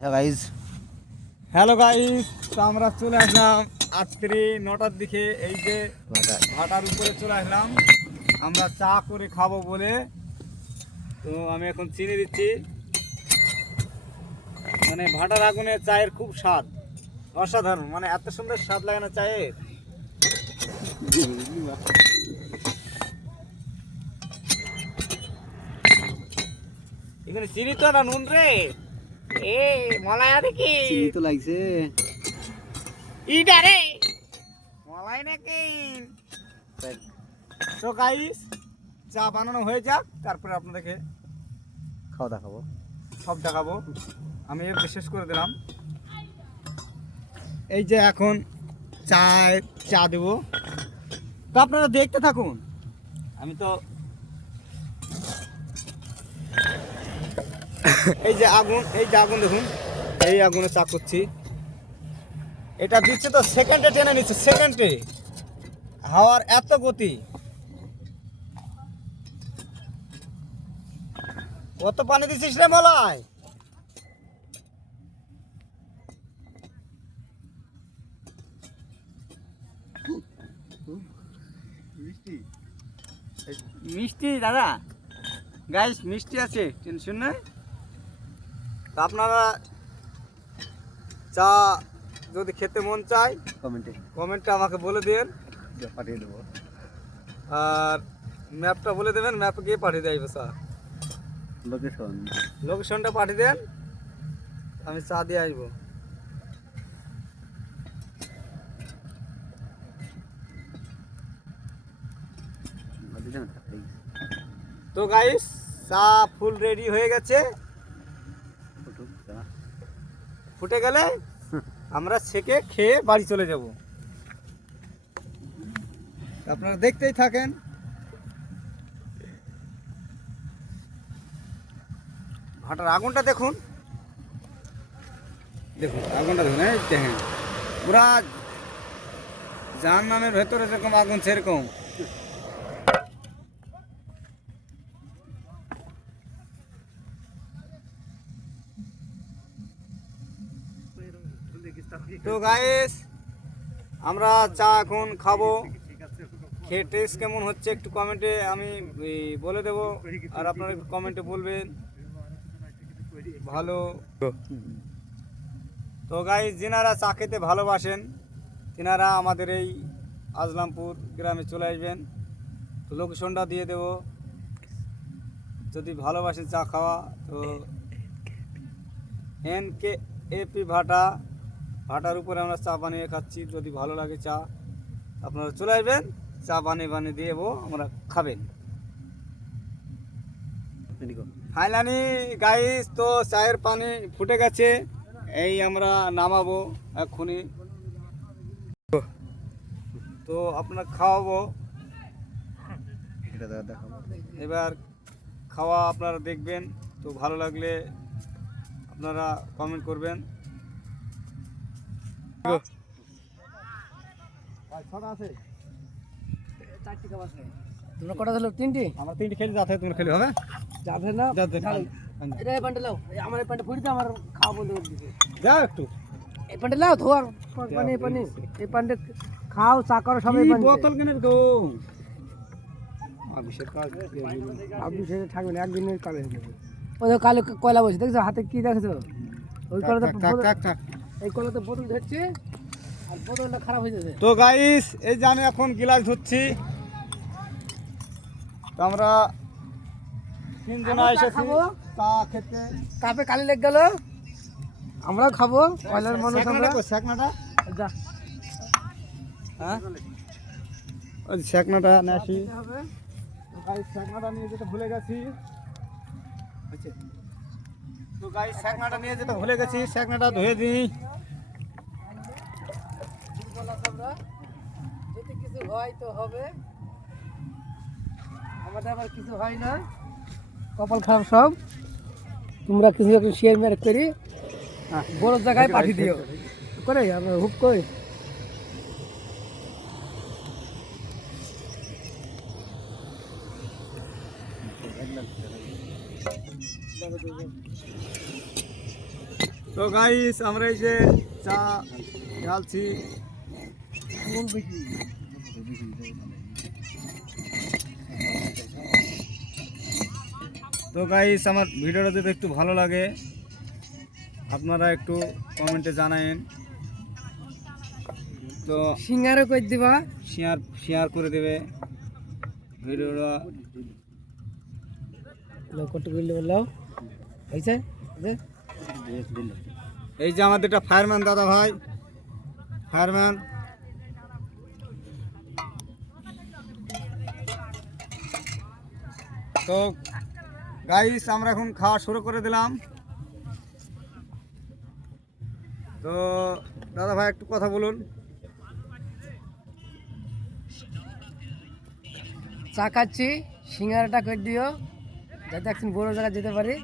Hello guys, তো আমরা চলে আসলাম রাত্রি 9টার দিকে। এই যে ভাটার উপরে চলে আসলাম আমরা চা করে খাবো বলে। তো আমি এখন চিনি দিচ্ছি। মানে ভাটার আগুনে চায়ের খুব স্বাদ, অসাধারণ। মানে এত সুন্দর স্বাদ লাগে না চায়ের। এখানে চিনি তো না নুন রে। এ মলাই আছে কি? চিনি তো লাগছে। ইটা রে মলাই নাকি? তো গাইস, চা বানানো হয়ে যাক, তারপরে আপনাদেরকে খাওয়া দেখাবো, সব দেখাবো। আমি এর শেষ করে দিলাম। এই যে এখন চা দেবো, তো আপনারা দেখতে থাকুন। আমি তো এই যে আগুন দেখুন, এই আগুনে চা করছি। এটা দিচ্ছে তো সেকেন্ডে টেনে নিচ্ছে, সেকেন্ডে। হাওয়ার এত গতি, কত পানি দিছিস রে মলাই? মিষ্টি দাদা, গাইস মিষ্টি আছে, টেনশন নাই। তা আপনারা চা যদি খেতে মন চায় কমেন্টে আমাকে বলে দিন, পাঠিয়ে দেবো। আর ম্যাপটা বলে দেবেন, ম্যাপে গিয়ে পাঠিয়ে দেয় স্যার। লোকেশনটা পাঠিয়ে দেন, আমি চা দিয়ে আসবো। তো গাইস, চা ফুল রেডি হয়ে গেছে। ফুটে গেলে আমরা ছেঁকে খেয়ে বাড়ি চলে যাব। আপনারা দেখতেই থাকেন। ভাটার আগুনটা দেখুন, আগুনটা দেখুন, এই দেখেন পুরা জাহান্নামের ভেতরে যেরকম আগুন সেরকম। তো গাইস, আমরা চা এখন খাবো। খেয়ে টেস্ট কেমন হচ্ছে একটু কমেন্টে আমি বলে দেবো, আর আপনারা একটু কমেন্টে বলবেন ভালো। তো গাইস, যিনারা চা খেতে ভালোবাসেন তিনারা আমাদের এই আজলামপুর গ্রামে চলে আসবেন। তো লোকেশনটা দিয়ে দেব। যদি ভালোবাসেন চা খাওয়া, তো NKAP ভাটার উপরে আমরা চা বানিয়ে খাচ্ছি। যদি ভালো লাগে চা, আপনারা চলে আসবেন, চা বানিয়ে দিয়ে দেবো, আমরা খাবেন। ফাইনালি গাইস, তো চায়ের পানি ফুটে গেছে, এই আমরা নামাবো এক্ষুনি। তো আপনার খাওয়াবো, এবার খাওয়া আপনারা দেখবেন। তো ভালো লাগলে আপনারা কমেন্ট করবেন। তোমরা কটা দিলো? তিনটি। আমার 3টি খেলে যাতে তুমি খেলে হবে যাবে না এটা এই প্যান্টে লাও, আমার এই প্যান্টে ফুড়িতে আমার খাওয়া বন্ধ করে দিবে। যাও একটু এই প্যান্টে লাও, ধোয়ার পানি এই প্যান্টে খাও, চা করো সবাই। বোতল কিনে গো অভিষেক কাজ আপনি সেটা থাকবেন একদিনের কালে হয়ে যাবে। ওই দেখো কালে কয়লা বসে দেখছো, হাতে কি দেখছো? ওই কলাতে এই কলাতে বোতল ধরছে, আর বোতলটা খারাপ হয়ে যাচ্ছে। তো গাইস, এই যে আমি এখন গ্লাস ধরছি। তো আমরা 3 জন এসেছি চা খেতে। কাপে কালি লেগে গেল, আমরাও খাবো। কয়লার মানুষ আমরা। শেকনাটা যা, হ্যাঁ ওই শেকনাটা নিয়ে আসি। গাইস, শেকনাটা নিয়ে যেতে ভুলে গেছি। তো গাইস, শেকনাটা নিয়ে যেতে ভুলে গেছি, শেকনাটা ধুয়ে দিই। যদি কিছু হয় তো হবে, আমাদের আবার কিছু হয় না, কপাল খারাপ সব। তোমরা কিছু একটা শেয়ার মেয়ার করি বড় জায়গায় পাঠিয়ে দিও করে, আমরা হুপ করি। তো গাইস আমরা এই যে চা ঢালছি। তো গাইস আমার ভিডিওটা যদি একটু ভালো লাগে আপনারা একটু কমেন্টে জানায়েন। তো সিঙ্গারও করে দিবা। শেয়ার করে দেবে ভিডিওটা। কত করলে বললাম হয়েছে। এই যে আমাদের একটা ফায়ারম্যান দাদা ভাই, ফায়ারম্যান। তো গাইস আমরা এখন খাওয়া শুরু করে দিলাম। তো দাদা ভাই একটু কথা বলুন। চা খাচ্ছি, সিঙ্গারাটা করে দিও যাতে একদিন বড় জায়গায় যেতে পারি।